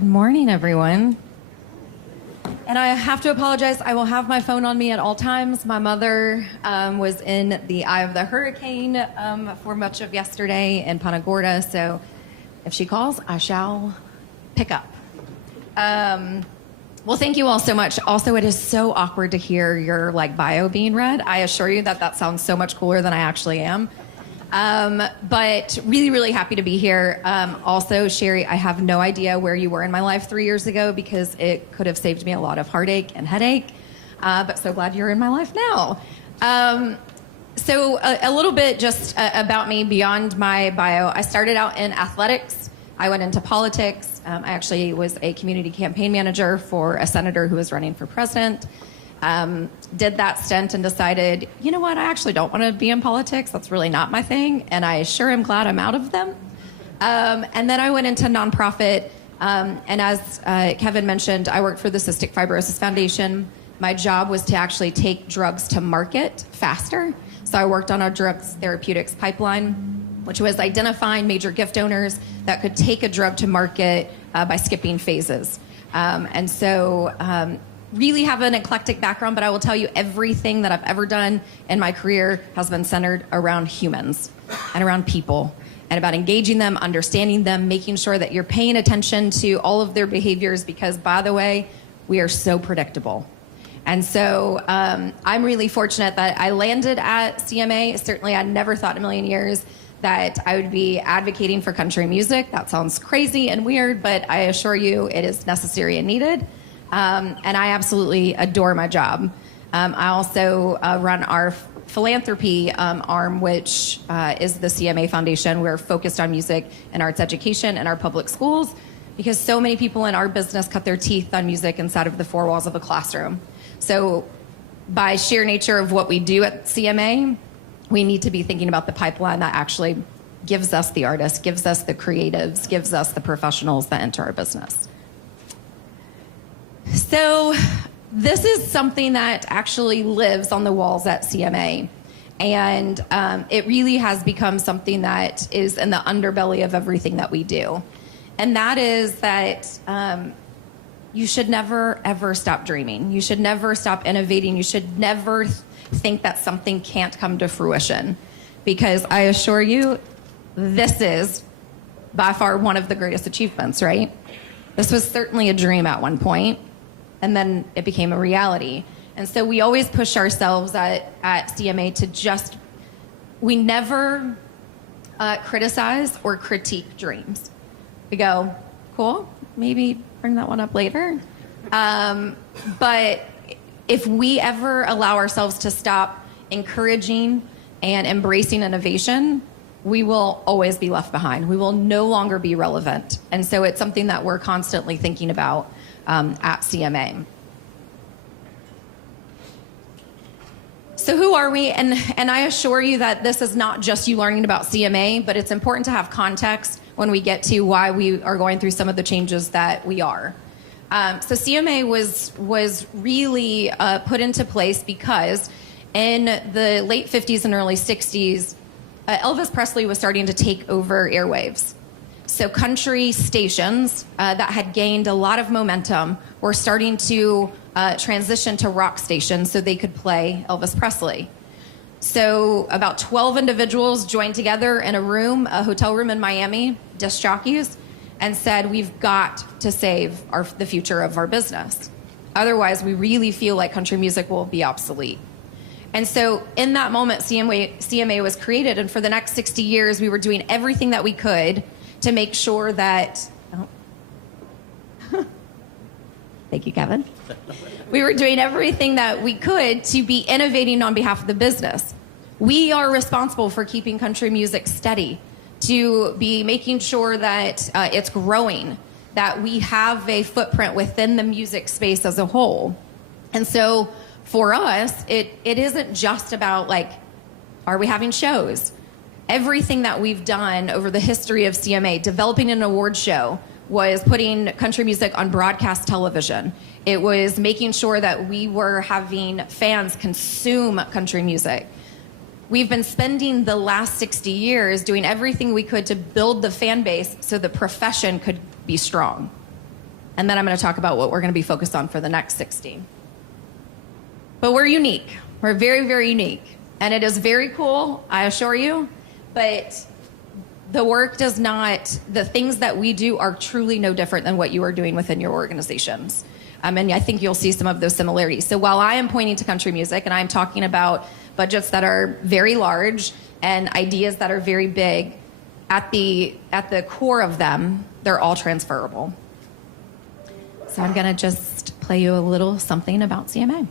Good morning, everyone. And I have to apologize. I will have my phone on me at all times. My mother was in the eye of the hurricane for much of yesterday in Punta Gorda. So if she calls, I shall pick up. Well, thank you all so much. Also, it is so awkward to hear your bio being read. I assure you that sounds so much cooler than I actually am. But really, really happy to be here. Also, Sherry, I have no idea where you were in my life 3 years ago because it could have saved me a lot of heartache and headache. But so glad you're in my life now. So a little bit just about me beyond my bio. I started out in athletics. I went into politics. I actually was a community campaign manager for a senator who was running for president. Did that stint and decided, you know what, I actually don't want to be in politics. That's really not my thing. And I sure am glad I'm out of them. And then I went into nonprofit. And as Kevin mentioned, I worked for the Cystic Fibrosis Foundation. My job was to actually take drugs to market faster. So I worked on our drugs therapeutics pipeline, which was identifying major gift donors that could take a drug to market by skipping phases. And so really have an eclectic background, but I will tell you everything that I've ever done in my career has been centered around humans and around people and about engaging them, understanding them, making sure that you're paying attention to all of their behaviors because, by the way, we are so predictable. And so I'm really fortunate that I landed at CMA. Certainly, I never thought in a million years that I would be advocating for country music. That sounds crazy and weird, but I assure you it is necessary and needed. And I absolutely adore my job. I also run our philanthropy arm, which is the CMA Foundation. We're focused on music and arts education in our public schools because so many people in our business cut their teeth on music inside of the four walls of a classroom. So by sheer nature of what we do at CMA, we need to be thinking about the pipeline that actually gives us the artists, gives us the creatives, gives us the professionals that enter our business. So this is something that actually lives on the walls at CMA. And it really has become something that is in the underbelly of everything that we do. And that is that you should never, ever stop dreaming. You should never stop innovating. You should never think that something can't come to fruition. Because I assure you, this is by far one of the greatest achievements, right? This was certainly a dream at one point. And then it became a reality. And so we always push ourselves at CMA to we never criticize or critique dreams. We go, cool, maybe bring that one up later. But if we ever allow ourselves to stop encouraging and embracing innovation, we will always be left behind. We will no longer be relevant. And so it's something that we're constantly thinking about at CMA. So who are we? And I assure you that this is not just you learning about CMA, but it's important to have context when we get to why we are going through some of the changes that we are. So CMA was really put into place because in the late 50s and early 60s, Elvis Presley was starting to take over airwaves. So country stations that had gained a lot of momentum were starting to transition to rock stations so they could play Elvis Presley. So about 12 individuals joined together in a hotel room in Miami, disc jockeys, and said, we've got to save the future of our business. Otherwise, we really feel like country music will be obsolete. And so in that moment, CMA was created, and for the next 60 years, we were doing everything that we could to make sure that, thank you, Kevin. We were doing everything that we could to be innovating on behalf of the business. We are responsible for keeping country music steady, to be making sure that it's growing, that we have a footprint within the music space as a whole. And so for us, it isn't just about are we having shows? Everything that we've done over the history of CMA, developing an award show, was putting country music on broadcast television. It was making sure that we were having fans consume country music. We've been spending the last 60 years doing everything we could to build the fan base so the profession could be strong. And then I'm going to talk about what we're going to be focused on for the next 60. But we're unique. We're very, very unique. And it is very cool, I assure you. But the work does not, the things that we do are truly no different than what you are doing within your organizations. And I think you'll see some of those similarities. So while I am pointing to country music and I'm talking about budgets that are very large and ideas that are very big, at the core of them, they're all transferable. So I'm going to just play you a little something about CMA.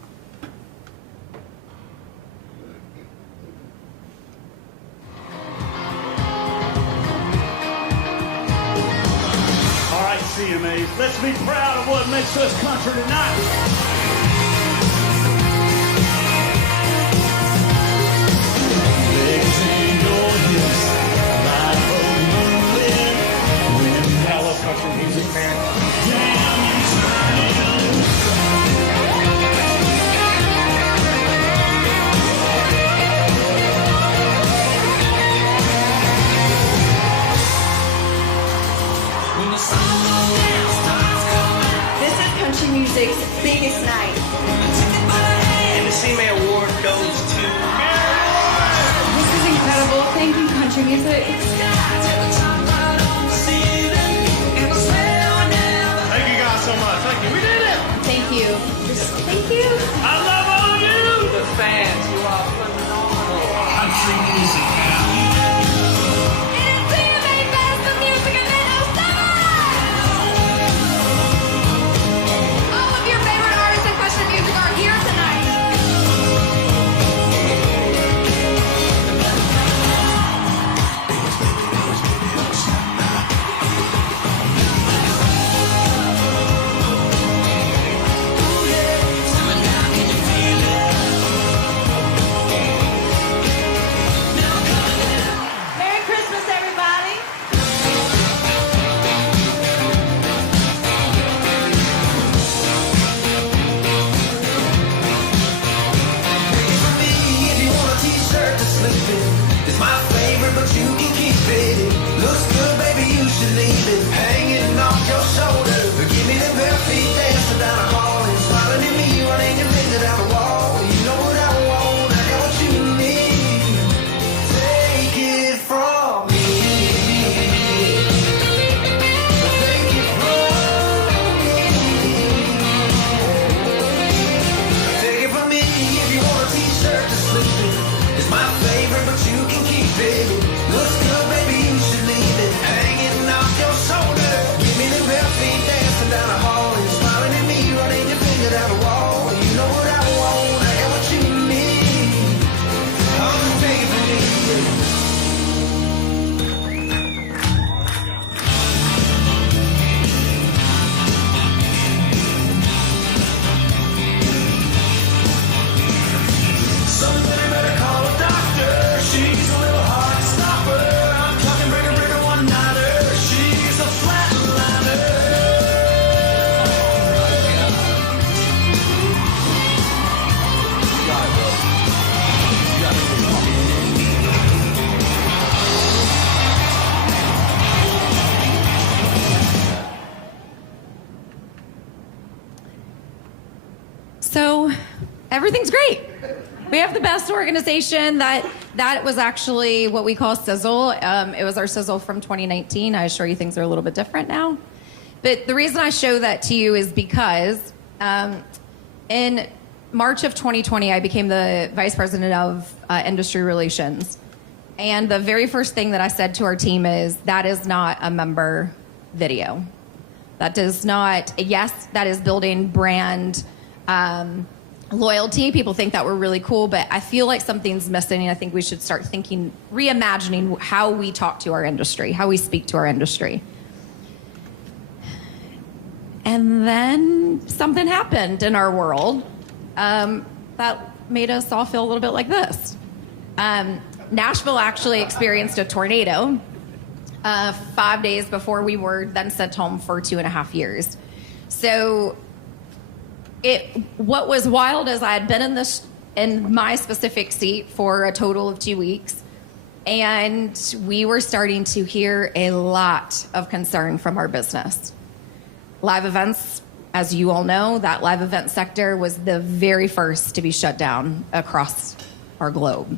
All right, CMAs, let's be proud of what makes us country tonight. I love country music, man. This is country music's biggest night. And the CMA Award goes to This is incredible. Thank you, country music. Thank you guys so much. Thank you. We did it. Thank you. Thank you. I love all of you. the fans. You are phenomenal. Country music, man. It's Innovate Best of Music Event 07! All of your favorite artists in country music are here tonight. Merry Christmas, everybody. If you want a t-shirt to sleep in, it's my favorite, but you can keep it. Looks good, baby, you should leave it hanging off your shoulder. Give me them bare feet dancing down the hall and smiling at me, running your finger down the wall. You know what I want, I got what you need. Take it from me. Take it from me. Take it from me if you want a t-shirt to sleep in. It's my favorite, but you can keep it. Looks good, baby, you should leave it hanging off your shoulder. Give me the bare feet dancing down the hall and smiling at me, running your finger down the wall. You know what I want, I got what you need. Oh, take it from me. Somebody better call a doctor. She's a little hard to stop her. I'm talking bring her one nighter. She's a flatliner. So everything's great. We have the best organization. That was actually what we call Sizzle. It was our Sizzle from 2019. I assure you things are a little bit different now. But the reason I show that to you is because in March of 2020, I became the vice president of industry relations. And the very first thing that I said to our team is, that is not a member video. That does not, yes, that is building brand loyalty. People think that we're really cool, but I feel like something's missing, and I think we should start thinking, reimagining how we talk to our industry, how we speak to our industry. And then something happened in our world that made us all feel a little bit like this. Nashville actually experienced a tornado 5 days before we were then sent home for 2.5 years. So what was wild is I had been in my specific seat for a total of 2 weeks, and we were starting to hear a lot of concern from our business. Live events, as you all know, that live event sector was the very first to be shut down across our globe.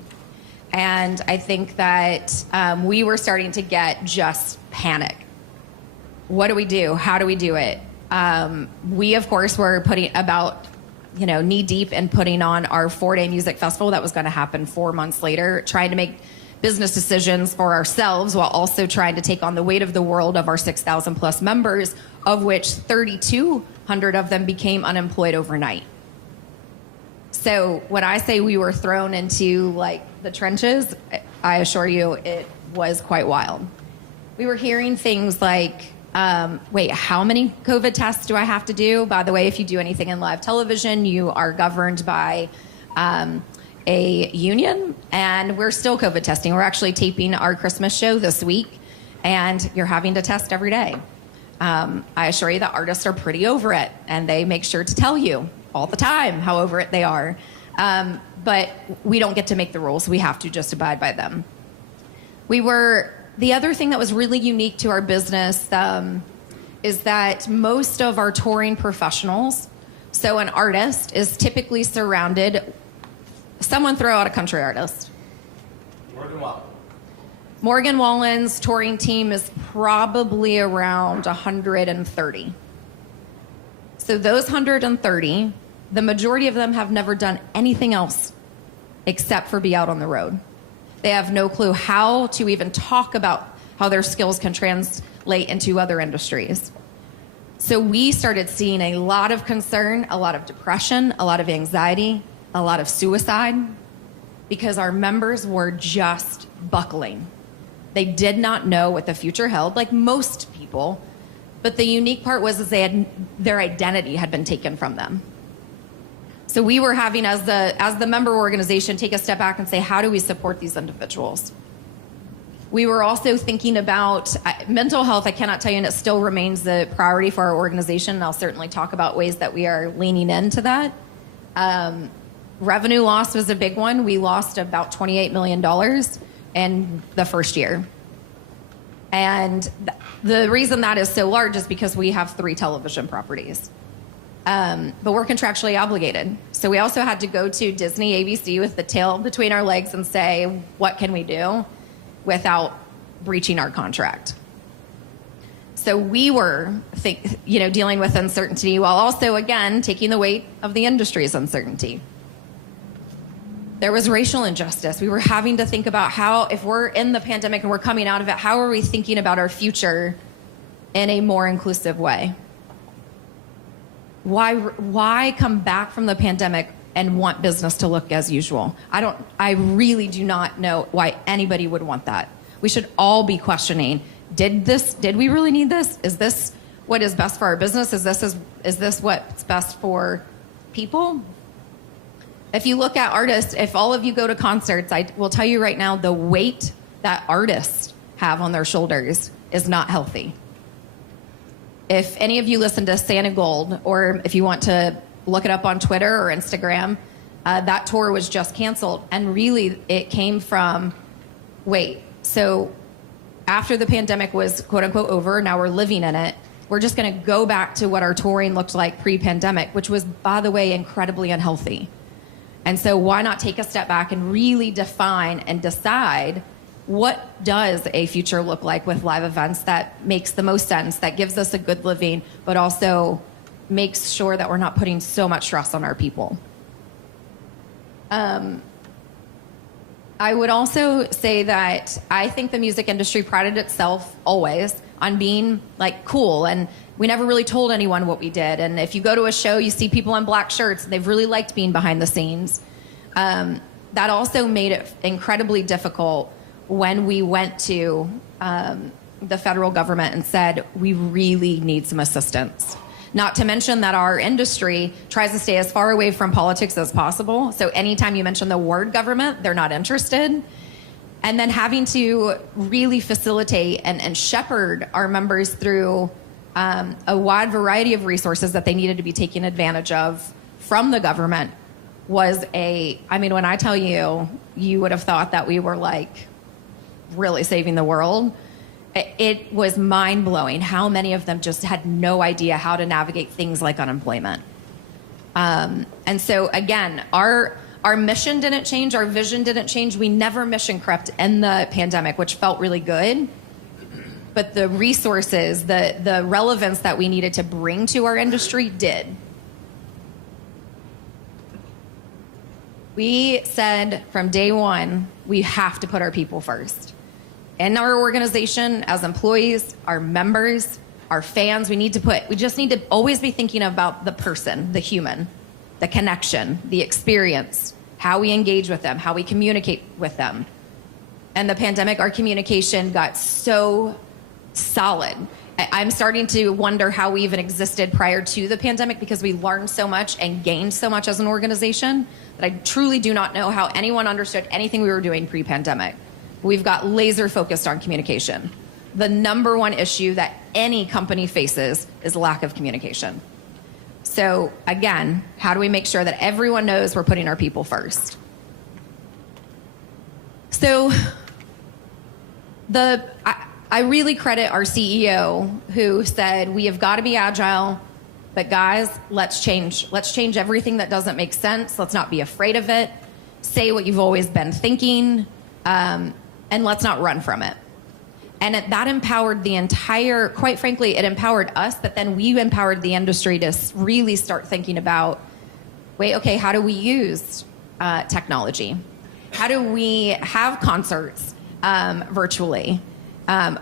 And I think that we were starting to get just panic. What do we do? How do we do it? We, of course, were putting about, knee deep in putting on our 4-day music festival that was going to happen 4 months later, trying to make business decisions for ourselves while also trying to take on the weight of the world of our 6,000 plus members, of which 3,200 of them became unemployed overnight. So when I say we were thrown into the trenches, I assure you it was quite wild. We were hearing things like, wait, how many COVID tests do I have to do? By the way, if you do anything in live television, you are governed by a union, and we're still COVID testing. We're actually taping our Christmas show this week, and you're having to test every day. I assure you that artists are pretty over it, and they make sure to tell you all the time how over it they are. But we don't get to make the rules. We have to just abide by them. The other thing that was really unique to our business is that most of our touring professionals, so an artist is typically surrounded, someone throw out a country artist. Morgan Wallen's touring team is probably around 130. So those 130, the majority of them have never done anything else except for be out on the road. They have no clue how to even talk about how their skills can translate into other industries. So we started seeing a lot of concern, a lot of depression, a lot of anxiety, a lot of suicide, because our members were just buckling. They did not know what the future held, like most people. But the unique part was their identity had been taken from them. So we were having, as the member organization, take a step back and say, how do we support these individuals? We were also thinking about mental health. I cannot tell you, and it still remains the priority for our organization. And I'll certainly talk about ways that we are leaning into that. Revenue loss was a big one. We lost about $28 million in the first year. And the reason that is so large is because we have 3 television properties. But we're contractually obligated. So we also had to go to Disney, ABC with the tail between our legs and say, what can we do without breaching our contract? So we were dealing with uncertainty while also, again, taking the weight of the industry's uncertainty. There was racial injustice. We were having to think about how, if we're in the pandemic and we're coming out of it, how are we thinking about our future in a more inclusive way? Why come back from the pandemic and want business to look as usual? I really do not know why anybody would want that. We should all be questioning, did we really need this? Is this what is best for our business? Is this what's best for people? If you look at artists, if all of you go to concerts, I will tell you right now, the weight that artists have on their shoulders is not healthy. If any of you listen to Santa Gold, or if you want to look it up on Twitter or Instagram, that tour was just canceled. And really, it came from, so after the pandemic was quote unquote over, now we're living in it, we're just going to go back to what our touring looked like pre-pandemic, which was, by the way, incredibly unhealthy. And so why not take a step back and really define and decide what does a future look like with live events that makes the most sense, that gives us a good living, but also makes sure that we're not putting so much stress on our people. I would also say that I think the music industry prided itself always on being cool, and we never really told anyone what we did. And if you go to a show, you see people in black shirts, and they've really liked being behind the scenes. That also made it incredibly difficult when we went to the federal government and said, we really need some assistance. Not to mention that our industry tries to stay as far away from politics as possible. So anytime you mention the word government, they're not interested. And then having to really facilitate and shepherd our members through a wide variety of resources that they needed to be taken advantage of from the government was when I tell you, you would have thought that we were really saving the world. It was mind-blowing how many of them just had no idea how to navigate things like unemployment. And so, again, our mission didn't change, our vision didn't change. We never mission crept in the pandemic, which felt really good. But the resources, the relevance that we needed to bring to our industry did. We said from day one, we have to put our people first. In our organization, as employees, our members, our fans, we just need to always be thinking about the person, the human, the connection, the experience, how we engage with them, how we communicate with them. And the pandemic, our communication got so solid. I'm starting to wonder how we even existed prior to the pandemic, because we learned so much and gained so much as an organization that I truly do not know how anyone understood anything we were doing pre-pandemic. We've got laser focused on communication. The number one issue that any company faces is lack of communication. So again, how do we make sure that everyone knows we're putting our people first? So I really credit our CEO, who said, we have got to be agile, but guys, let's change. Let's change everything that doesn't make sense. Let's not be afraid of it. Say what you've always been thinking, and let's not run from it. And that empowered the entire, quite frankly, it empowered us, but then we empowered the industry to really start thinking about, wait, okay, how do we use technology? How do we have concerts virtually?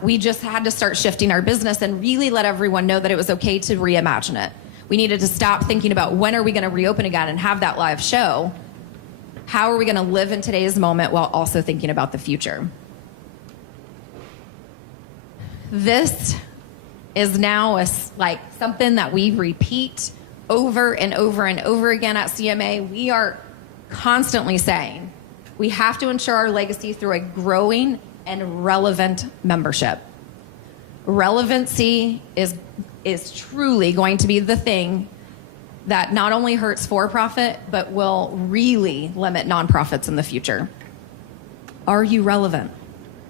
We just had to start shifting our business and really let everyone know that it was okay to reimagine it. We needed to stop thinking about when are we going to reopen again and have that live show. How are we going to live in today's moment while also thinking about the future? This is now like something that we repeat over and over and over again at CMA. We are constantly saying we have to ensure our legacy through a growing and relevant membership. Relevancy is truly going to be the thing that not only hurts for-profit, but will really limit nonprofits in the future. Are you relevant?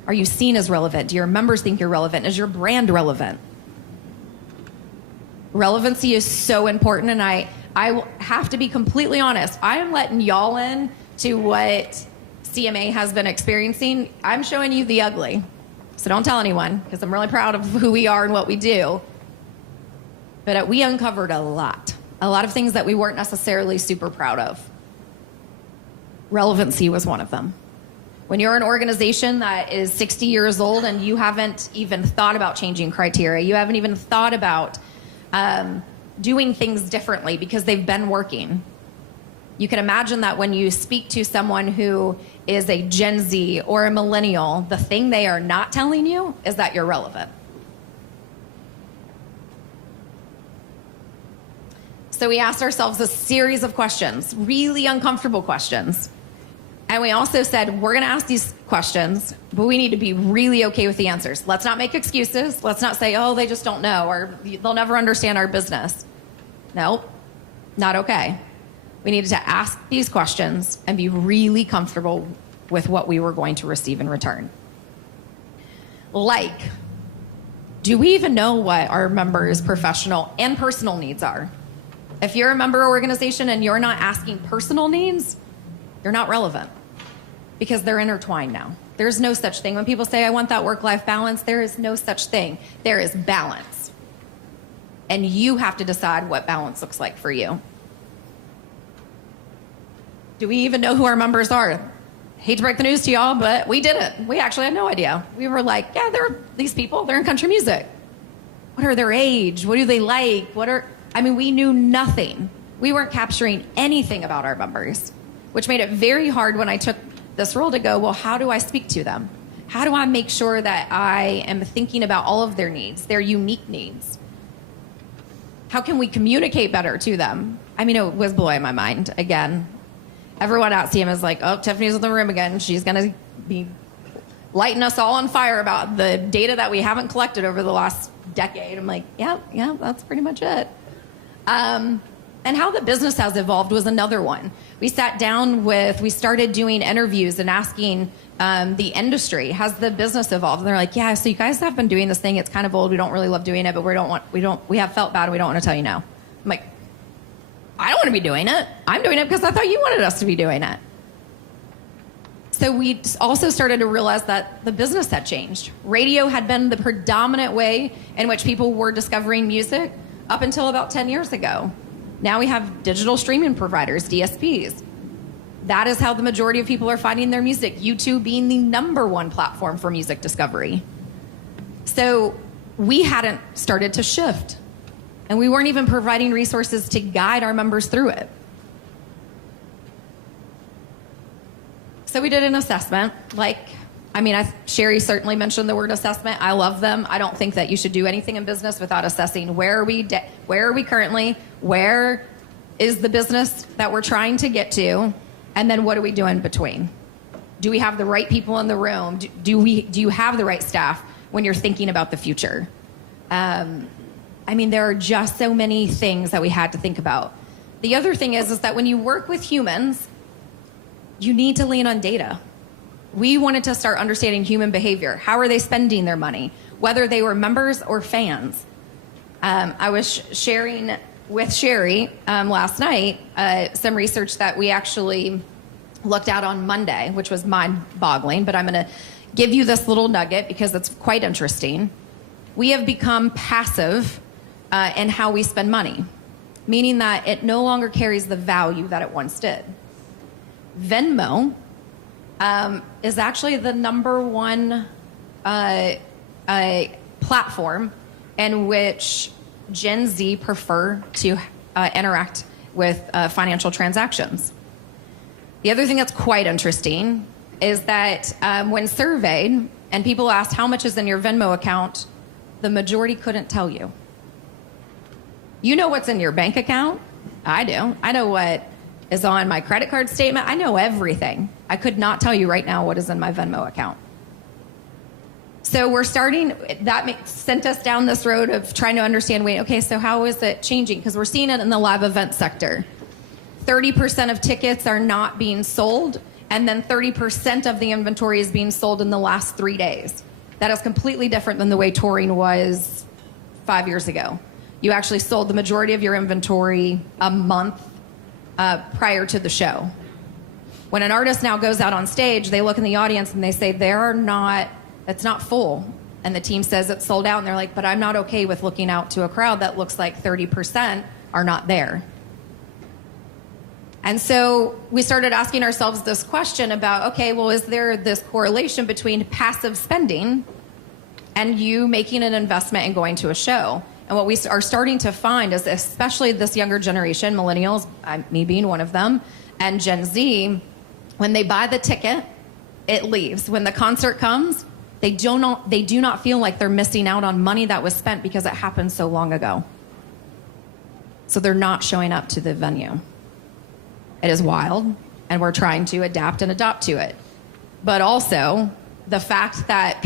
Are you seen as relevant? Do your members think you're relevant? Is your brand relevant? Relevancy is so important, and I have to be completely honest. I am letting y'all in to what CMA has been experiencing. I'm showing you the ugly. So don't tell anyone, because I'm really proud of who we are and what we do. But we uncovered a lot of things that we weren't necessarily super proud of. Relevancy was one of them. When you're an organization that is 60 years old and you haven't even thought about changing criteria, you haven't even thought about doing things differently because they've been working. You can imagine that when you speak to someone who is a Gen Z or a millennial, the thing they are not telling you is that you're relevant. So we asked ourselves a series of questions, really uncomfortable questions. And we also said, we're going to ask these questions, but we need to be really okay with the answers. Let's not make excuses. Let's not say, oh, they just don't know, or they'll never understand our business. Nope, not okay. We needed to ask these questions and be really comfortable with what we were going to receive in return. Like, do we even know what our members' professional and personal needs are? If you're a member organization and you're not asking personal needs, you're not relevant, because they're intertwined now. There's no such thing. When people say, I want that work-life balance, there is no such thing. There is balance. And you have to decide what balance looks like for you. Do we even know who our members are? Hate to break the news to y'all, but we didn't. We actually had no idea. We were like, yeah, they're these people. They're in country music. What are their age? What do they like? We knew nothing. We weren't capturing anything about our members, which made it very hard when I took this role to go, well, how do I speak to them? How do I make sure that I am thinking about all of their needs, their unique needs? How can we communicate better to them? It was blowing my mind again. Everyone at CM is like, oh, Tiffany's in the room again. She's going to be lighting us all on fire about the data that we haven't collected over the last decade. I'm like, yeah, that's pretty much it. And how the business has evolved was another one. We started doing interviews and asking the industry, has the business evolved? And they're like, yeah, so you guys have been doing this thing. It's kind of old. We don't really love doing it, but we have felt bad. We don't want to tell you no. I'm like, I don't want to be doing it. I'm doing it because I thought you wanted us to be doing it. So we also started to realize that the business had changed. Radio had been the predominant way in which people were discovering music up until about 10 years ago. Now we have digital streaming providers, DSPs. That is how the majority of people are finding their music, YouTube being the #1 platform for music discovery. So we hadn't started to shift, and we weren't even providing resources to guide our members through it. So we did an assessment. Sherry certainly mentioned the word assessment. I love them. I don't think that you should do anything in business without assessing where are we currently, where is the business that we're trying to get to, and then what do we do in between? Do we have the right people in the room? Do you have the right staff when you're thinking about the future? There are just so many things that we had to think about. The other thing is that when you work with humans, you need to lean on data. We wanted to start understanding human behavior. How are they spending their money? Whether they were members or fans. I was sharing with Sherry last night some research that we actually looked at on Monday, which was mind-boggling, but I'm going to give you this little nugget because it's quite interesting. We have become passive in how we spend money, meaning that it no longer carries the value that it once did. Venmo is actually the #1 platform in which Gen Z prefer to interact with financial transactions. The other thing that's quite interesting is that when surveyed and people asked how much is in your Venmo account, the majority couldn't tell you. You know what's in your bank account? I do. I know what is on my credit card statement. I know everything. I could not tell you right now what is in my Venmo account. So that sent us down this road of trying to understand, so how is it changing? Because we're seeing it in the live event sector. 30% of tickets are not being sold, and then 30% of the inventory is being sold in the last 3 days. That is completely different than the way touring was 5 years ago. You actually sold the majority of your inventory a month prior to the show. When an artist now goes out on stage, they look in the audience and they say, it's not full. And the team says it's sold out. And they're like, but I'm not okay with looking out to a crowd that looks like 30% are not there. And so we started asking ourselves this question about, is there this correlation between passive spending and you making an investment and going to a show? And what we are starting to find is, especially this younger generation, millennials, me being one of them, and Gen Z, when they buy the ticket, it leaves. When the concert comes, they do not feel like they're missing out on money that was spent because it happened so long ago. So they're not showing up to the venue. It is wild, and we're trying to adapt and adopt to it. But also, the fact that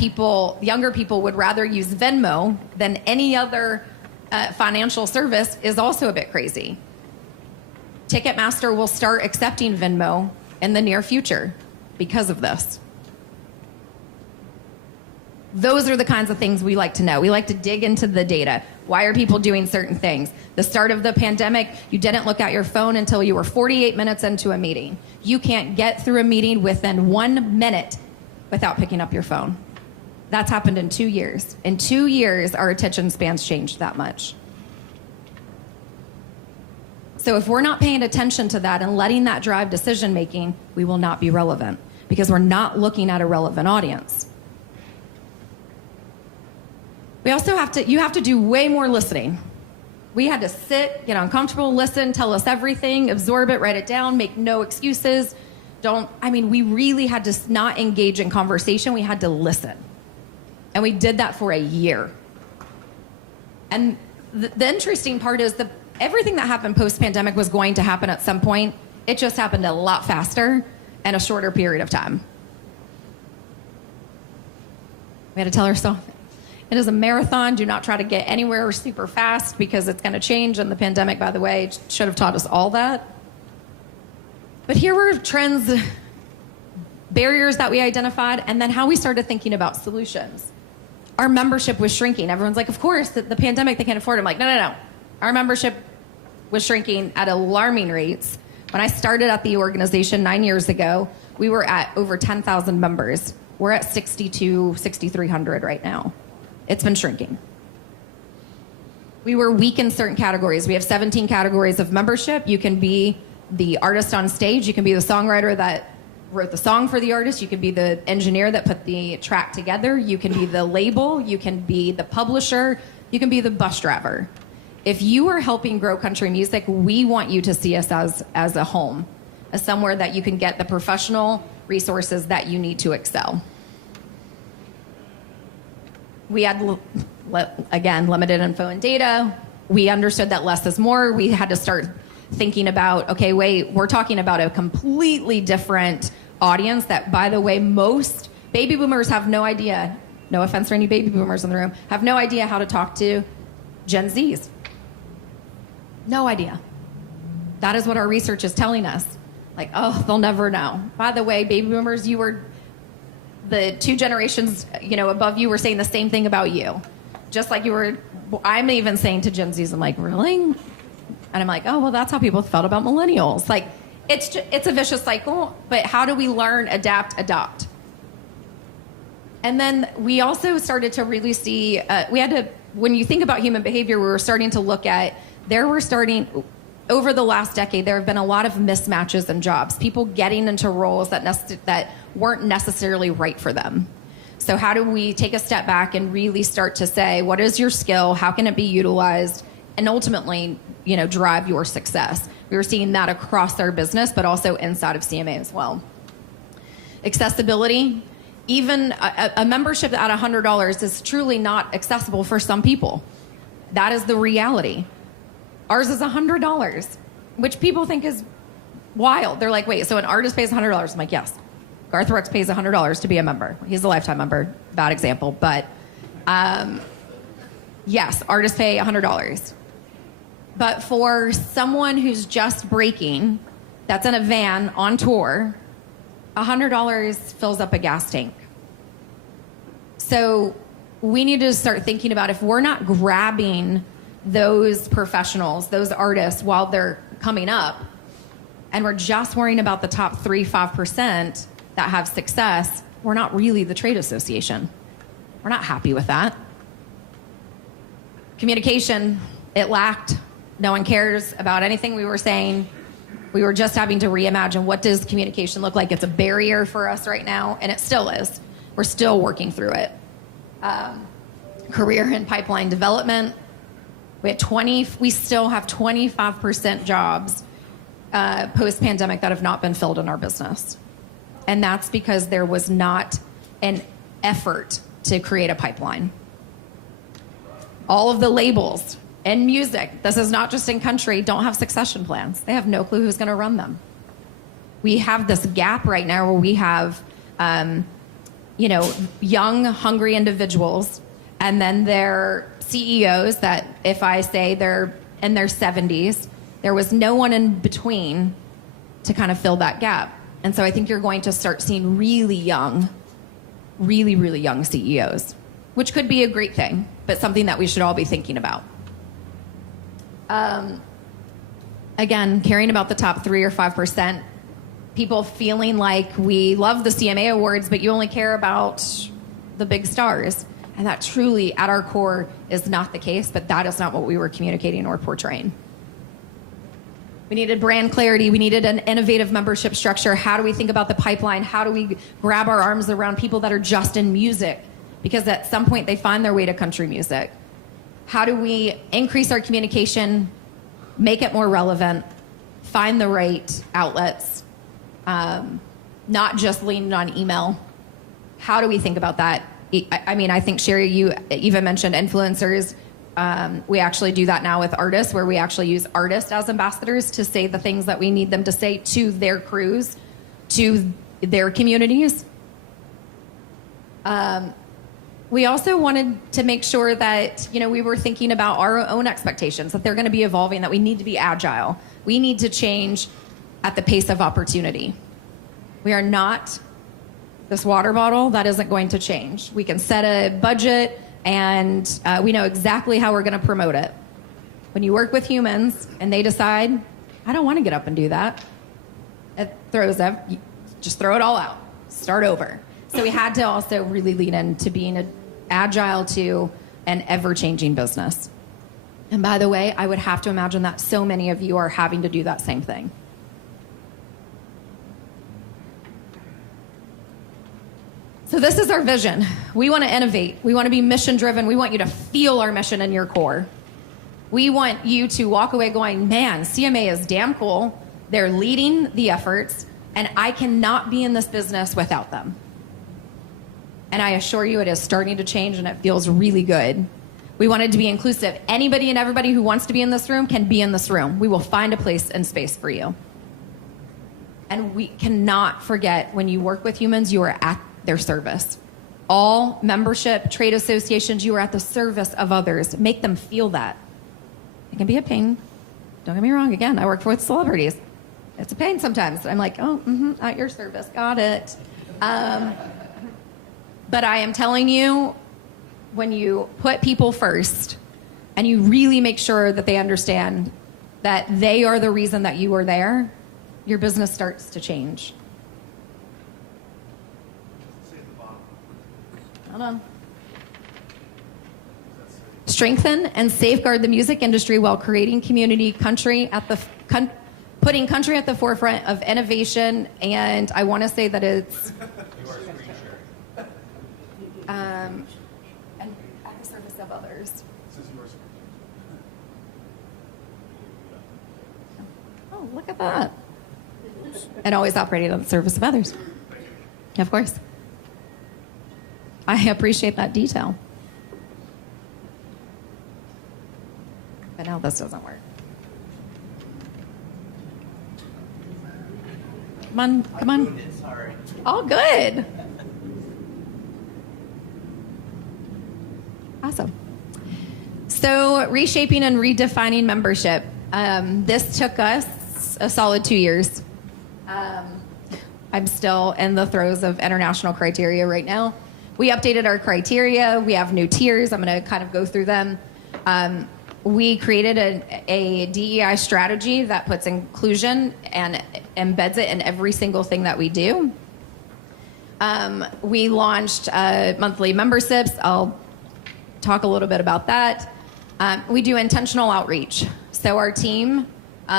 younger people would rather use Venmo than any other financial service is also a bit crazy. Ticketmaster will start accepting Venmo in the near future because of this. Those are the kinds of things we like to know. We like to dig into the data. Why are people doing certain things? The start of the pandemic, you didn't look at your phone until you were 48 minutes into a meeting. You can't get through a meeting within 1 minute without picking up your phone. That's happened in 2 years. In 2 years, our attention spans changed that much. So if we're not paying attention to that and letting that drive decision making, we will not be relevant because we're not looking at a relevant audience. We also you have to do way more listening. We had to sit, get uncomfortable, listen, tell us everything, absorb it, write it down, make no excuses. We really had to not engage in conversation. We had to listen. And we did that for a year. And the interesting part is that everything that happened post-pandemic was going to happen at some point. It just happened a lot faster and a shorter period of time. We had to tell ourselves. It is a marathon. Do not try to get anywhere super fast because it's going to change. And the pandemic, by the way, should have taught us all that. But here were trends, barriers that we identified, and then how we started thinking about solutions. Our membership was shrinking. Everyone's like, of course, the pandemic, they can't afford it. I'm like, no. Our membership was shrinking at alarming rates. When I started at the organization 9 years ago, we were at over 10,000 members. We're at 6,300 right now. It's been shrinking. We were weak in certain categories. We have 17 categories of membership. You can be the artist on stage. You can be the songwriter that wrote the song for the artist. You can be the engineer that put the track together. You can be the label. You can be the publisher. You can be the bus driver. If you are helping grow country music, we want you to see us as a home, as somewhere that you can get the professional resources that you need to excel. We had, again, limited info and data. We understood that less is more. We had to start thinking about, okay, wait, we're talking about a completely different audience that, by the way, most baby boomers have no idea, no offense to any baby boomers in the room, have no idea how to talk to Gen Zs. No idea. That is what our research is telling us. Like, oh, they'll never know. By the way, baby boomers, you were the two generations, above you were saying the same thing about you. Just like you were, I'm even saying to Gen Zs, I'm like, really? And I'm like, oh, well, that's how people felt about millennials. Like, it's a vicious cycle, but how do we learn, adapt, adopt? And then we also started to really see, when you think about human behavior, we were starting to look at, over the last decade, there have been a lot of mismatches in jobs, people getting into roles that weren't necessarily right for them. So how do we take a step back and really start to say, what is your skill? How can it be utilized? And ultimately, drive your success. We were seeing that across our business, but also inside of CMA as well. Accessibility. Even a membership at $100 is truly not accessible for some people. That is the reality. Ours is $100, which people think is wild. They're like, wait, so an artist pays $100? I'm like, yes. Garth Brooks pays $100 to be a member. He's a lifetime member. Bad example. But yes, artists pay $100. But for someone who's just breaking, that's in a van on tour, $100 fills up a gas tank. So we need to start thinking about, if we're not grabbing those professionals, those artists, while they're coming up, and we're just worrying about the top 3-5% that have success, we're not really the trade association. We're not happy with that. Communication, it lacked. No one cares about anything we were saying. We were just having to reimagine, what does communication look like? It's a barrier for us right now, and it still is. We're still working through it. Career and pipeline development. We still have 25% jobs post-pandemic that have not been filled in our business. And that's because there was not an effort to create a pipeline. All of the labels in music, this is not just in country, don't have succession plans. They have no clue who's going to run them. We have this gap right now where we have, young, hungry individuals, and then they're CEOs that, if I say they're in their 70s, there was no one in between to kind of fill that gap. And so I think you're going to start seeing really young CEOs, which could be a great thing, but something that we should all be thinking about. Again, caring about the top 3 or 5%, people feeling like we love the CMA awards, but you only care about the big stars. And that truly, at our core, is not the case, but that is not what we were communicating or portraying. We needed brand clarity. We needed an innovative membership structure. How do we think about the pipeline? How do we grab our arms around people that are just in music? Because at some point, they find their way to country music. How do we increase our communication, make it more relevant, find the right outlets, not just leaning on email? How do we think about that? I think, Sherry, you even mentioned influencers. We actually do that now with artists, where we actually use artists as ambassadors to say the things that we need them to say to their crews, to their communities. we also wanted to make sure that, we were thinking about our own expectations, that they're going to be evolving, that we need to be agile. We need to change at the pace of opportunity. We are not this water bottle. That isn't going to change. We can set a budget and we know exactly how we're going to promote it. When you work with humans and they decide, I don't want to get up and do that, just throw it all out. Start over. So we had to also really lean into being agile to an ever-changing business. And by the way, I would have to imagine that so many of you are having to do that same thing. So this is our vision. We want to innovate. We want to be mission-driven. We want you to feel our mission in your core. We want you to walk away going, man, CMA is damn cool. They're leading the efforts, and I cannot be in this business without them. And I assure you it is starting to change, and it feels really good. We wanted to be inclusive. Anybody and everybody who wants to be in this room can be in this room. We will find a place and space for you. And we cannot forget, when you work with humans, you are at their service. All membership, trade associations, you are at the service of others. Make them feel that. It can be a pain. Don't get me wrong. Again, I work with celebrities. It's a pain sometimes. I'm like, at your service. Got it. But I am telling you, when you put people first and you really make sure that they understand that they are the reason that you are there, your business starts to change. Hold on. Strengthen and safeguard the music industry while creating community, putting country at the forefront of innovation, and I want to say that it's and at the service of others. Oh, look at that. And always operating on the service of others. Of course. I appreciate that detail. But now this doesn't work. Come on. Sorry. All good. Awesome. So reshaping and redefining membership. This took us a solid 2 years. I'm still in the throes of international criteria right now. We updated our criteria. We have new tiers. I'm going to kind of go through them. We created a DEI strategy that puts inclusion and embeds it in every single thing that we do. We launched monthly memberships. I'll talk a little bit about that. We do intentional outreach. So our team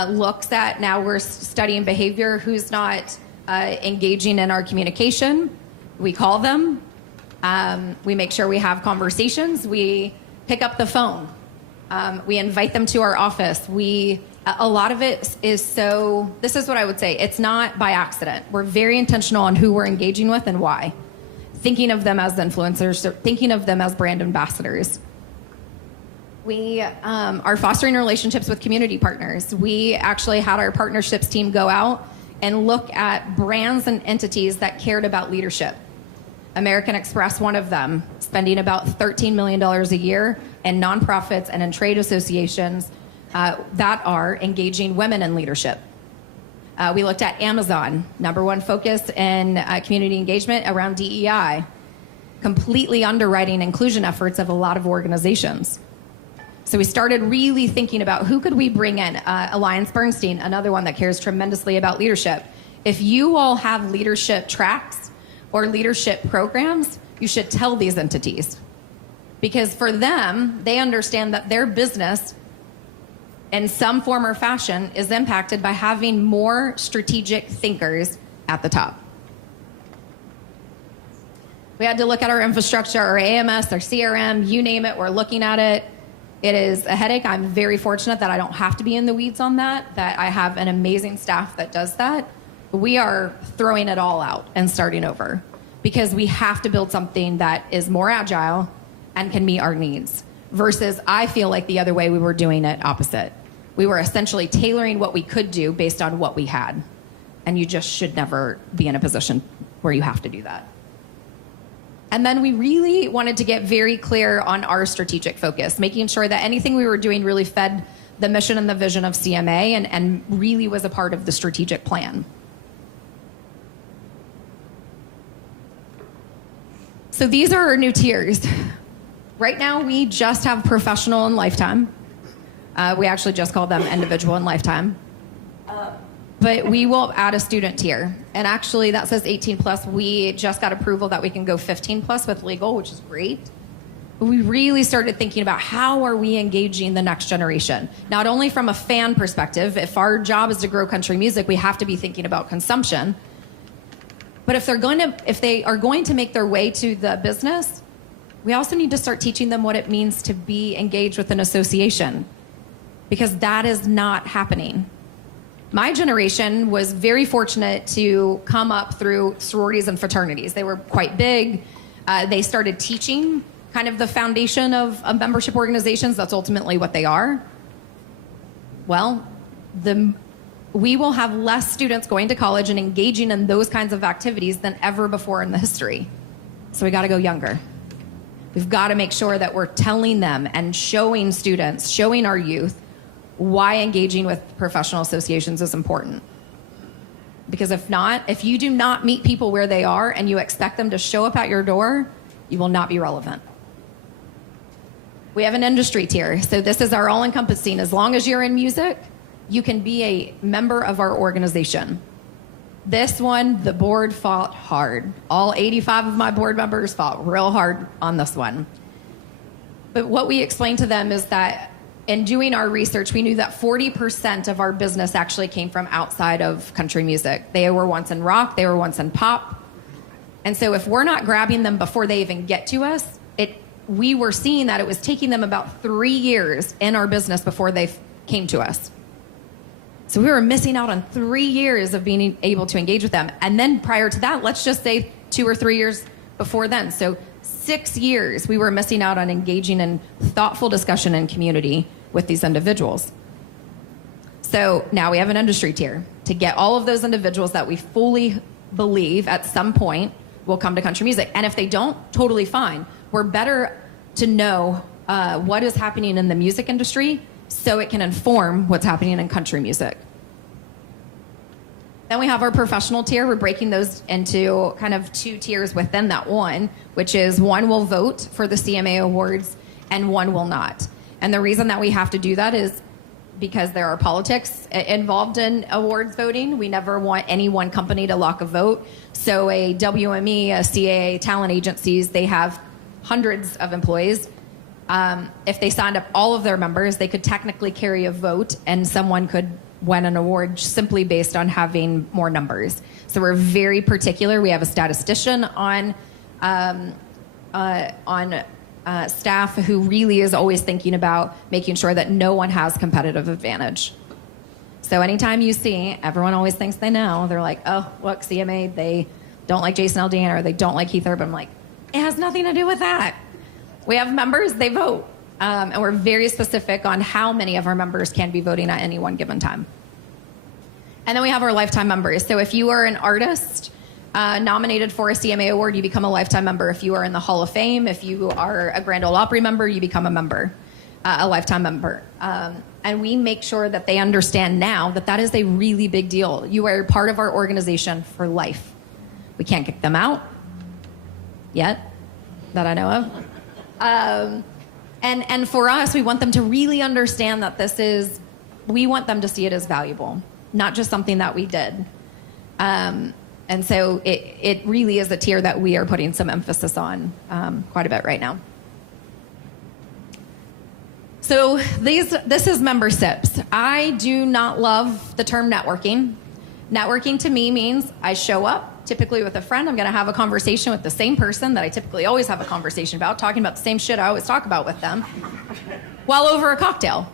looks at, now we're studying behavior, who's not engaging in our communication. We call them. We make sure we have conversations. We pick up the phone. We invite them to our office. A lot of it is this is what I would say, it's not by accident. We're very intentional on who we're engaging with and why. Thinking of them as influencers, thinking of them as brand ambassadors. We are fostering relationships with community partners. We actually had our partnerships team go out and look at brands and entities that cared about leadership. American Express, one of them, spending about $13 million a year in nonprofits and in trade associations that are engaging women in leadership. We looked at Amazon, #1 focus in community engagement around DEI, completely underwriting inclusion efforts of a lot of organizations. So we started really thinking about who could we bring in. Alliance Bernstein, another one that cares tremendously about leadership. If you all have leadership tracks or leadership programs, you should tell these entities. Because for them, they understand that their business in some form or fashion is impacted by having more strategic thinkers at the top. We had to look at our infrastructure, our AMS, our CRM, you name it, we're looking at it. It is a headache. I'm very fortunate that I don't have to be in the weeds on that I have an amazing staff that does that. We are throwing it all out and starting over because we have to build something that is more agile and can meet our needs versus I feel like the other way we were doing it opposite. We were essentially tailoring what we could do based on what we had. And you just should never be in a position where you have to do that. And then we really wanted to get very clear on our strategic focus, making sure that anything we were doing really fed the mission and the vision of CMA and really was a part of the strategic plan. So these are our new tiers. Right now, we just have professional and lifetime. We actually just call them individual and lifetime. But we will add a student tier. And actually, that says 18 plus. We just got approval that we can go 15 plus with legal, which is great. But we really started thinking about how are we engaging the next generation? Not only from a fan perspective, if our job is to grow country music, we have to be thinking about consumption. But if they are going to make their way to the business, we also need to start teaching them what it means to be engaged with an association, because that is not happening. My generation was very fortunate to come up through sororities and fraternities. They were quite big. They started teaching kind of the foundation of membership organizations. That's ultimately what they are. Well, we will have less students going to college and engaging in those kinds of activities than ever before in the history. So we got to go younger. We've got to make sure that we're telling them and showing students, showing our youth, why engaging with professional associations is important. Because if you do not meet people where they are and you expect them to show up at your door, you will not be relevant. We have an industry tier. So this is our all-encompassing. As long as you're in music, you can be a member of our organization. This one, the board fought hard. All 85 of my board members fought real hard on this one. But what we explained to them is that in doing our research, we knew that 40% of our business actually came from outside of country music. They were once in rock, they were once in pop. And so if we're not grabbing them before they even get to us, we were seeing that it was taking them about 3 years in our business before they came to us. So we were missing out on 3 years of being able to engage with them. And then prior to that, let's just say 2 or 3 years before then. So 6 years we were missing out on engaging in thoughtful discussion and community with these individuals. So now we have an industry tier to get all of those individuals that we fully believe at some point will come to country music. And if they don't, totally fine. We're better to know what is happening in the music industry so it can inform what's happening in country music. Then we have our professional tier. We're breaking those into kind of 2 tiers within that one, which is one will vote for the CMA awards and one will not. And the reason that we have to do that is because there are politics involved in awards voting. We never want any one company to lock a vote. So a WME, a CAA, talent agencies, they have hundreds of employees. If they signed up all of their members, they could technically carry a vote and someone could win an award simply based on having more numbers. So we're very particular. We have a statistician on staff who really is always thinking about making sure that no one has competitive advantage. So anytime you see, everyone always thinks they know. They're like, oh, look, CMA, they don't like Jason Aldean or they don't like Keith Urban. I'm like, it has nothing to do with that. We have members, they vote. And we're very specific on how many of our members can be voting at any one given time. And then we have our lifetime members. So if you are an artist nominated for a CMA award, you become a lifetime member. If you are in the Hall of Fame, if you are a Grand Ole Opry member, you become a member, a lifetime member. And we make sure that they understand now that that is a really big deal. You are part of our organization for life. We can't kick them out yet, that I know of. And for us, we want them to really understand that we want them to see it as valuable, not just something that we did. And so it really is a tier that we are putting some emphasis on quite a bit right now. So this is memberships. I do not love the term networking. Networking to me means I show up, typically with a friend. I'm going to have a conversation with the same person that I typically always have a conversation about, talking about the same shit I always talk about with them, while over a cocktail.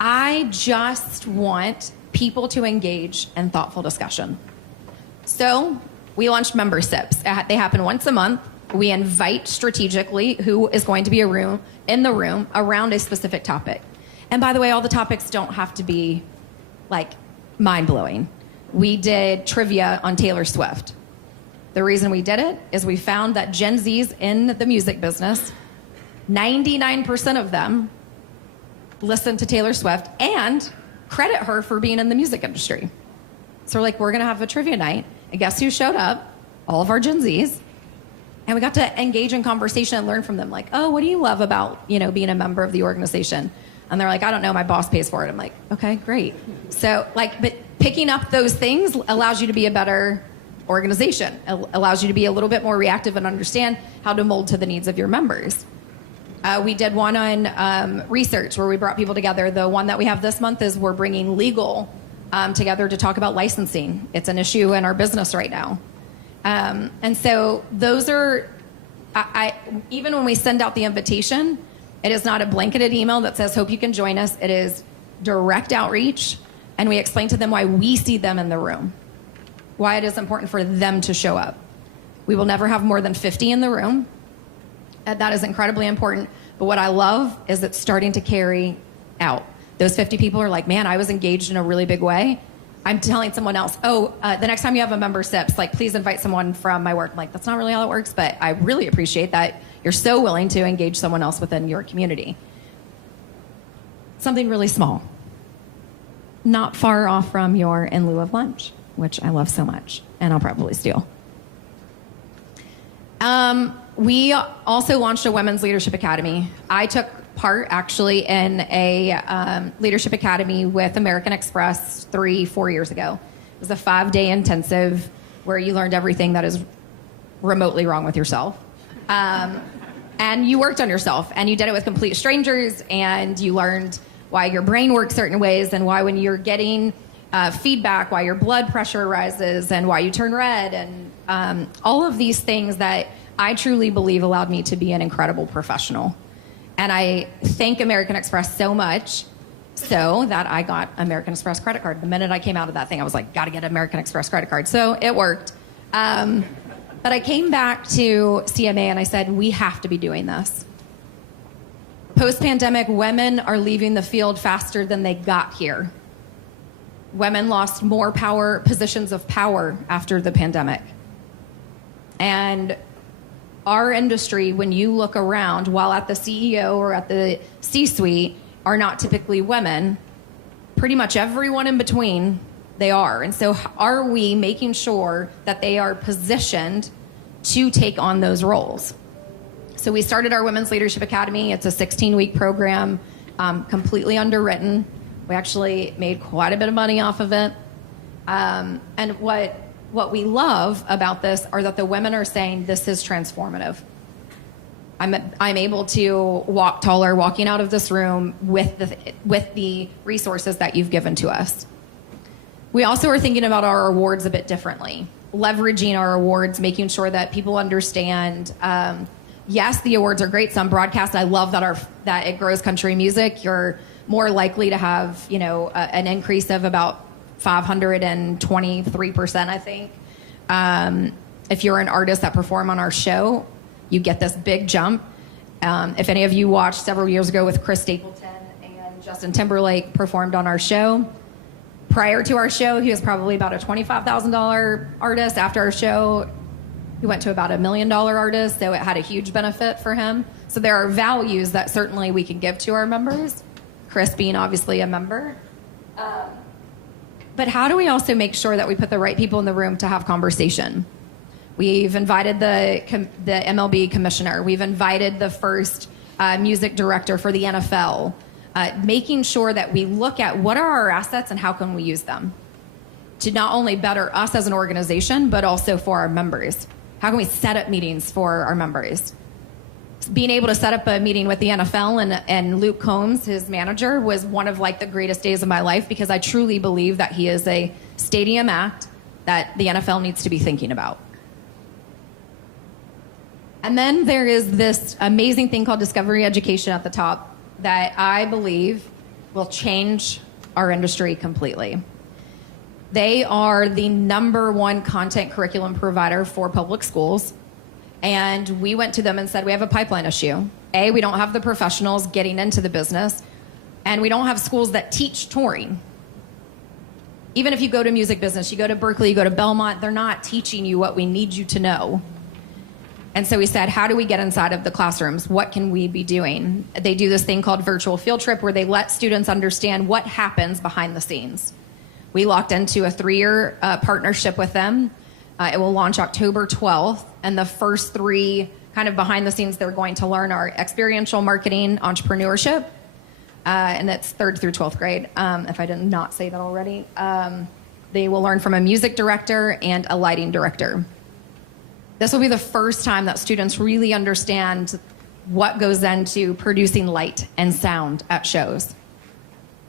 I just want people to engage in thoughtful discussion. So we launched memberships. They happen once a month. We invite strategically who is going to be in the room around a specific topic. And by the way, all the topics don't have to be like mind-blowing. We did trivia on Taylor Swift. The reason we did it is we found that Gen Zs in the music business, 99% of them listen to Taylor Swift and credit her for being in the music industry. So we're like, we're going to have a trivia night. And guess who showed up? All of our Gen Zs. And we got to engage in conversation and learn from them. Like, oh, what do you love about, being a member of the organization? And they're like, I don't know, my boss pays for it. I'm like, okay, great. So but picking up those things allows you to be a better organization. It allows you to be a little bit more reactive and understand how to mold to the needs of your members. We did one on research where we brought people together. The one that we have this month is we're bringing legal together to talk about licensing. It's an issue in our business right now. And so those are, even when we send out the invitation, it is not a blanketed email that says, hope you can join us. It is direct outreach, and we explain to them why we see them in the room, why it is important for them to show up. We will never have more than 50 in the room. And that is incredibly important. But what I love is it's starting to carry out. Those 50 people are like, man, I was engaged in a really big way. I'm telling someone else, the next time you have a member SIPs, please invite someone from my work. I'm like, that's not really how it works, but I really appreciate that you're so willing to engage someone else within your community. Something really small. Not far off from your in lieu of lunch, which I love so much, and I'll probably steal. We also launched a Women's Leadership Academy. I took part actually in a leadership academy with American Express 3-4 years ago. It was a 5-day intensive where you learned everything that is remotely wrong with yourself. And you worked on yourself, and you did it with complete strangers, and you learned why your brain works certain ways, and why when you're getting feedback, why your blood pressure rises, and why you turn red, and all of these things that I truly believe allowed me to be an incredible professional. And I thank American Express so much so that I got American Express credit card. The minute I came out of that thing, I was like, got to get American Express credit card. So it worked. But I came back to CMA and I said, we have to be doing this. Post-pandemic, women are leaving the field faster than they got here. Women lost more positions of power after the pandemic. And our industry, when you look around, while at the CEO or at the C-suite are not typically women, pretty much everyone in between, they are. And so are we making sure that they are positioned to take on those roles? So we started our Women's Leadership Academy. It's a 16-week program, completely underwritten. We actually made quite a bit of money off of it. And what we love about this are that the women are saying this is transformative. I'm able to walk taller walking out of this room with the resources that you've given to us. We also are thinking about our awards a bit differently, leveraging our awards, making sure that people understand, yes, the awards are great. Some broadcasts, I love that it grows country music. You're more likely to have, an increase of about 523%, I think. If you're an artist that perform on our show, you get this big jump. If any of you watched several years ago with Chris Stapleton and Justin Timberlake performed on our show, prior to our show, he was probably about a $25,000 artist. After our show, he went to about $1 million artist, so it had a huge benefit for him. So there are values that certainly we can give to our members, Chris being obviously a member. But how do we also make sure that we put the right people in the room to have conversation? We've invited the MLB commissioner. We've invited the first music director for the NFL, making sure that we look at what are our assets and how can we use them to not only better us as an organization, but also for our members. How can we set up meetings for our members? Being able to set up a meeting with the NFL and Luke Combs, his manager, was one of the greatest days of my life, because I truly believe that he is a stadium act that the NFL needs to be thinking about. And then there is this amazing thing called Discovery Education at the top that I believe will change our industry completely. They are the #1 content curriculum provider for public schools. And we went to them and said, we have a pipeline issue. We don't have the professionals getting into the business, and we don't have schools that teach touring. Even if you go to music business, you go to Berkeley, you go to Belmont, they're not teaching you what we need you to know. And so we said, how do we get inside of the classrooms? What can we be doing? They do this thing called virtual field trip where they let students understand what happens behind the scenes. We locked into a 3-year partnership with them. It will launch October 12th. And the first 3 kind of behind the scenes they're going to learn are experiential marketing, entrepreneurship, and that's 3rd through 12th grade, if I did not say that already. They will learn from a music director and a lighting director. This will be the first time that students really understand what goes into producing light and sound at shows.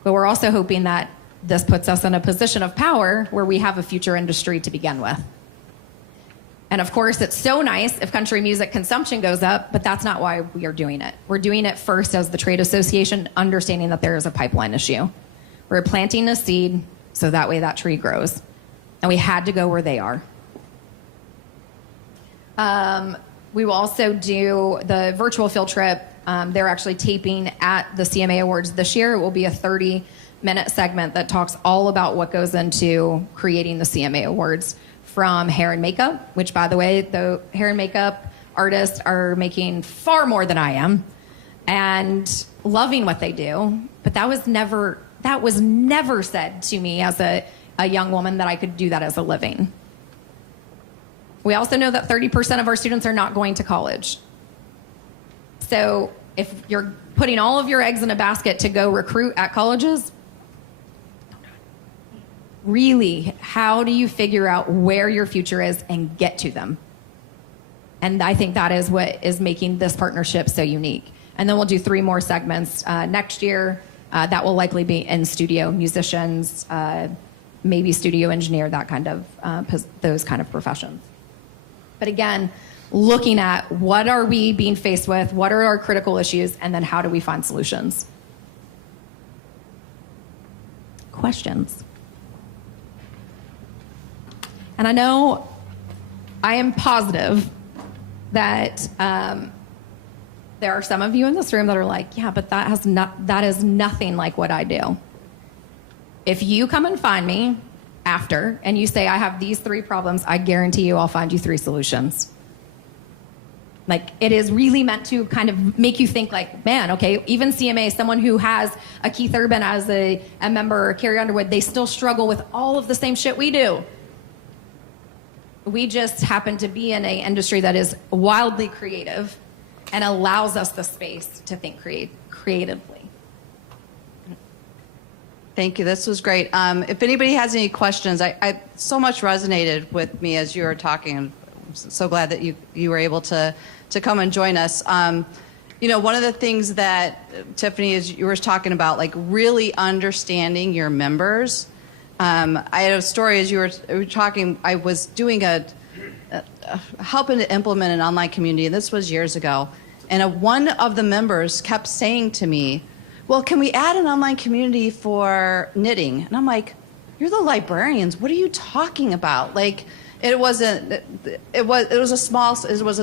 But we're also hoping that this puts us in a position of power where we have a future industry to begin with. And of course, it's so nice if country music consumption goes up, but that's not why we are doing it. We're doing it first as the trade association, understanding that there is a pipeline issue. We're planting a seed so that way that tree grows. And we had to go where they are. We will also do the virtual field trip. They're actually taping at the CMA Awards this year. It will be a 30-minute segment that talks all about what goes into creating the CMA Awards, from hair and makeup, which, by the way, the hair and makeup artists are making far more than I am and loving what they do. But that was never said to me as a young woman that I could do that as a living. We also know that 30% of our students are not going to college. So if you're putting all of your eggs in a basket to go recruit at colleges, really, how do you figure out where your future is and get to them? And I think that is what is making this partnership so unique. And then we'll do 3 more segments next year. That will likely be in studio musicians, maybe studio engineer, that kind of those kind of professions. But again, looking at what are we being faced with, what are our critical issues, and then how do we find solutions? Questions? And I know, I am positive that there are some of you in this room that are like, yeah, but that is nothing like what I do. If you come and find me after and you say, I have these 3 problems, I guarantee you I'll find you 3 solutions. Like, it is really meant to kind of make you think like, man, okay, even CMA, someone who has a Keith Urban as a member, or Carrie Underwood, they still struggle with all of the same shit we do. We just happen to be in an industry that is wildly creative and allows us the space to think creatively. Thank you. This was great. If anybody has any questions, I so much resonated with me as you were talking. I'm so glad that you were able to come and join us. You know, one of the things that Tiffany is you were talking about, like really understanding your members. I had a story as you were talking. I was doing helping to implement an online community, and this was years ago. And one of the members kept saying to me, well, can we add an online community for knitting? And I'm like, you're the librarians. What are you talking about? Like, it was a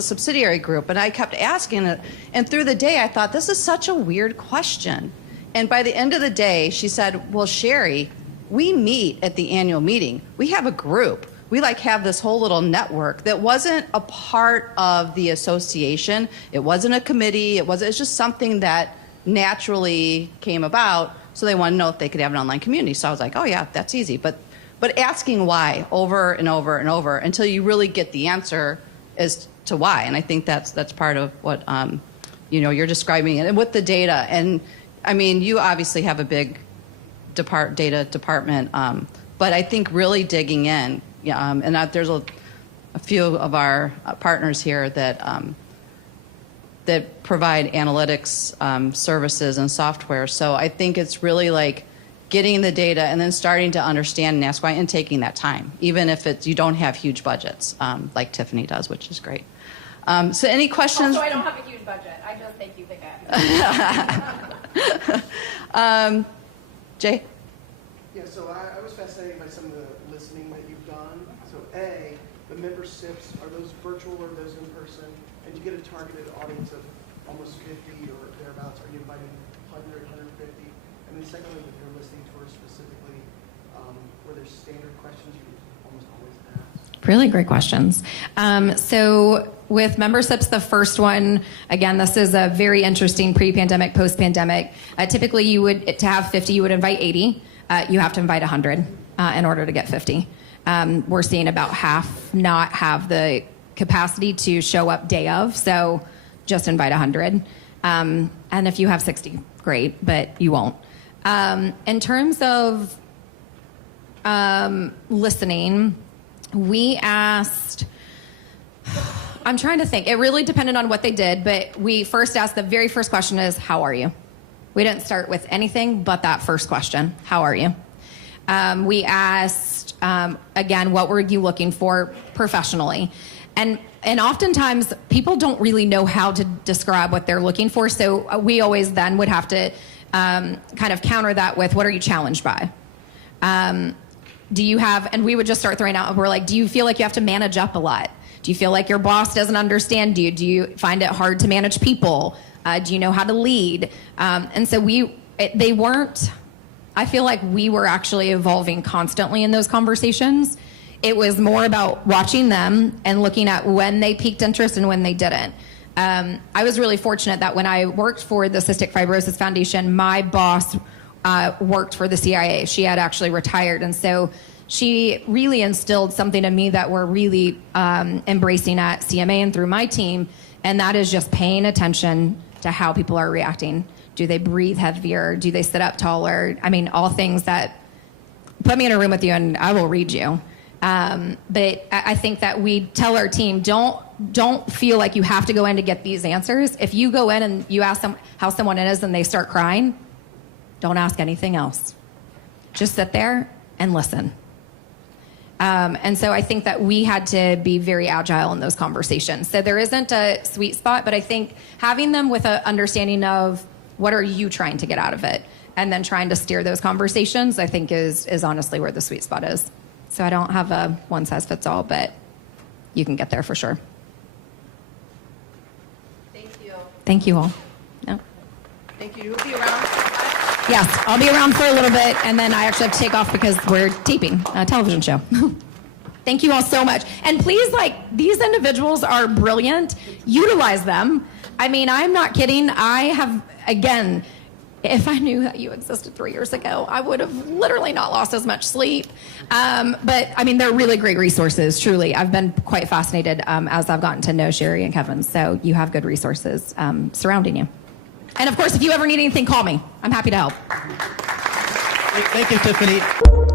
subsidiary group, and I kept asking it. And through the day, I thought, this is such a weird question. And by the end of the day, she said, well, Sherry, we meet at the annual meeting. We have a group. We have this whole little network that wasn't a part of the association. It wasn't a committee. It's just something that naturally came about. So they wanted to know if they could have an online community. So I was like, oh yeah, that's easy. But asking why over and over and over until you really get the answer as to why. And I think that's part of what you're describing, and with the data. And I mean, you obviously have a big data department, but I think really digging in, and there's a few of our partners here that provide analytics services and software. So I think it's really like getting the data and then starting to understand and ask why, and taking that time, even if you don't have huge budgets, like Tiffany does, which is great. So any questions? Also, I don't have a huge budget. I just think you think I Jay? Yeah, so I was fascinated by some of the listening that you've done. So A, the memberships, are those virtual or those in person? And you get a targeted audience of almost 50 or thereabouts. Are you inviting 100, 150? And then secondly, with your listening tours specifically, Were there standard questions you almost always ask? Really great questions. So with memberships, the first one, again, this is a very interesting pre-pandemic, post-pandemic. Typically, to have 50, you would invite 80. You have to invite 100 in order to get 50. We're seeing about half not have the capacity to show up day of, so just invite 100. And if you have 60, great, but you won't. In terms of listening, we asked, I'm trying to think. It really depended on what they did, but we first asked, the very first question is, how are you? We didn't start with anything but that first question, how are you? We asked, again, what were you looking for professionally? And oftentimes, people don't really know how to describe what they're looking for, so we always then would have to kind of counter that with, what are you challenged by? Do you have, and we would just start throwing out, we're like, do you feel like you have to manage up a lot? Do you feel like your boss doesn't understand you? Do you find it hard to manage people? Do you know how to lead? And so they weren't, I feel like we were actually evolving constantly in those conversations. It was more about watching them and looking at when they piqued interest and when they didn't. I was really fortunate that when I worked for the Cystic Fibrosis Foundation, my boss worked for the CIA. She had actually retired, and so she really instilled something in me that we're really embracing at CMA and through my team, and that is just paying attention to how people are reacting. Do they breathe heavier? Do they sit up taller? I mean, all things that put me in a room with you and I will read you. But I think that we tell our team, don't feel like you have to go in to get these answers. If you go in and you ask them how someone is and they start crying, don't ask anything else. Just sit there and listen. And so I think that we had to be very agile in those conversations. So there isn't a sweet spot, but I think having them with an understanding of what are you trying to get out of it, and then trying to steer those conversations, I think is honestly where the sweet spot is. So I don't have a one size fits all, but you can get there for sure. Thank you. Thank you all. No. Thank you. You'll be around. Yes, I'll be around for a little bit, and then I actually have to take off because we're taping a television show. Thank you all so much. And please, these individuals are brilliant. Utilize them. I mean, I'm not kidding. I have, again, if I knew that you existed 3 years ago, I would have literally not lost as much sleep. But, I mean, they're really great resources, truly. I've been quite fascinated as I've gotten to know Sherry and Kevin. So you have good resources surrounding you. And, of course, if you ever need anything, call me. I'm happy to help. Thank you, Tiffany.